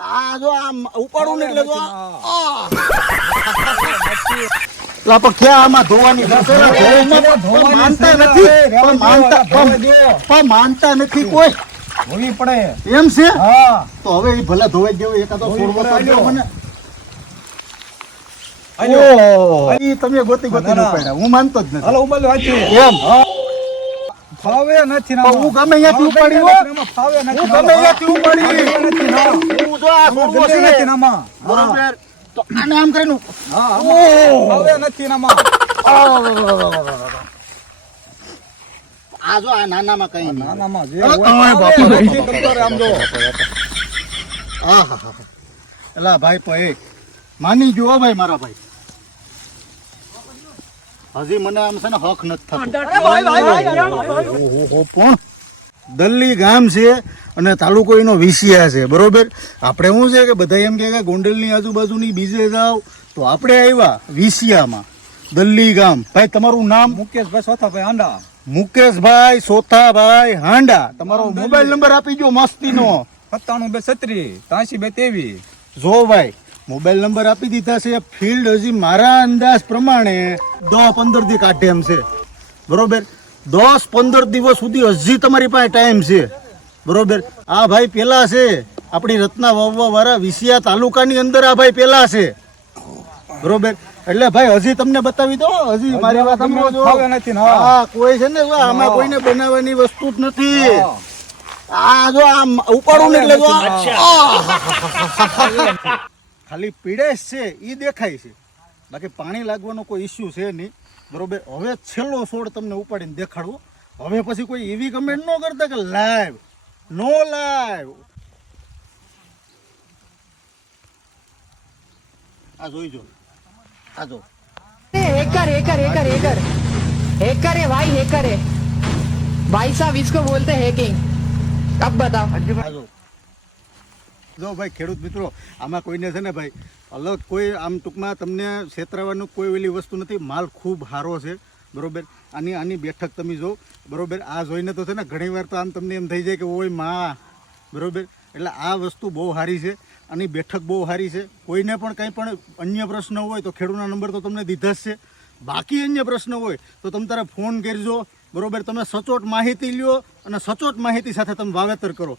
આ જો આમ ઉપાડું ને એટલે જો લા પણ ક્યાં આમાં ધોવાની થશે? માનતા નથી, માનતા નથી કોઈ. ધોવી પડે એમ છે? હા તો હવે એ ભલે ધોવાઈ દેવો એકાદો છોડવો તો દ્યો મને. ઈ તમે ગોતી ગોતી ઉપાડ્યા, હું માનતો જ નથી. હાલો ઉબાલ વાંચી એમ ફાવે નથી પણ હું ગમે ત્યાંથી ઉપાડી હો. ફાવે હું નથી ગમે ત્યાંથી ઉપાડી. નથી ના હું જો આ છોડવો છે નથી નામાં બરોબર, તો આને આમ કરીને હા ફાવે નથી નામાં આ જો આ નાનામાં કઈ નહીં. નાનામાં જે ઓય હોય બાપા, ફાવે નથી તમતારે આમ જો આહાહા. એલા ભાઈ તો એ માની ગયો હો ભાઈ મારા ભાઈ. હજી મને આમ છે ને હક નથી થતો. ઓહો, પણ દલ્લી ગામ છે અને તાલુકો એનો વિસિયા છે બરોબર. આપણે શું છે કે બધા એમ કે ગોંડલની આજુબાજુની બીજે જાવ, તો આપણે આવ્યા વિસિયામાં દલ્લી ગામ. ભાઈ તમારું નામ? મુકેશભાઈ સોથાભાઈ હાંડા મુકેશભાઈ સોથાભાઈ હાંડા. તમારો મોબાઈલ નંબર આપી દો મસ્તીનો. 97 જો ભાઈ મોબાઈલ નંબર આપી દીધા છે. ફિલ્ડ હજી મારા અંદાજ પ્રમાણે 10-15 દી કાઢે એમ છે બરોબર. 10-15 દિવસ સુધી હજી તમારી પાસે ટાઈમ છે બરોબર. આ ભાઈ પેલા છે આપણી રત્ના વાવવા વાળા વિસિયા તાલુકાની અંદર. આ ભાઈ પેલા છે બરોબર. એટલે ભાઈ હજી તમને બતાવી દો, હજી મારી વાત સમજો. ફાવે નથી ને હા કોઈ છે ને આમાં કોઈને બનાવવાની વસ્તુ જ નથી. આ જો આમ ઉપાડું ને એટલે જો ખાલી પીડેશ છે ઈ દેખાય છે, બાકી પાણી લાગવાનો કોઈ ઇસ્યુ છે નહીં બરોબર. હવે છેલ્લો છોડ તમને ઉપાડીને દેખાડવો. હવે પછી કોઈ એવી કમેન્ટ ન કરતા કે લાઈવ નો લાઈવ. આ જોઈજો, આ જો hacker hacker hacker hacker hacker है भाई, हैकर है भाई साहब, इसको बोलते हैं हैकिंग। अब बताओ। આ જો ભાઈ ખેડૂત મિત્રો, આમાં કોઈને છે ને ભાઈ અલગ કોઈ આમ ટૂંકમાં તમને છેતરાવાનું કોઈ ઓલી વસ્તુ નથી. માલ ખૂબ સારો છે બરોબર. આની બેઠક તમે જો બરોબર. આ જોઈને તો છે ને ઘણી વાર તો આમ તમને એમ થઈ જાય કે ઓય માં બરોબર. એટલે આ વસ્તુ બહુ સારી છે, આની બેઠક બહુ સારી છે. કોઈને પણ કંઈ પણ અન્ય પ્રશ્ન હોય તો ખેડૂતના નંબર તો તમને દીધા જ છે. બાકી અન્ય પ્રશ્ન હોય તો તમે તારે ફોન કરજો બરોબર. તમે સચોટ માહિતી લ્યો અને સચોટ માહિતી સાથે તમે વાવેતર કરો.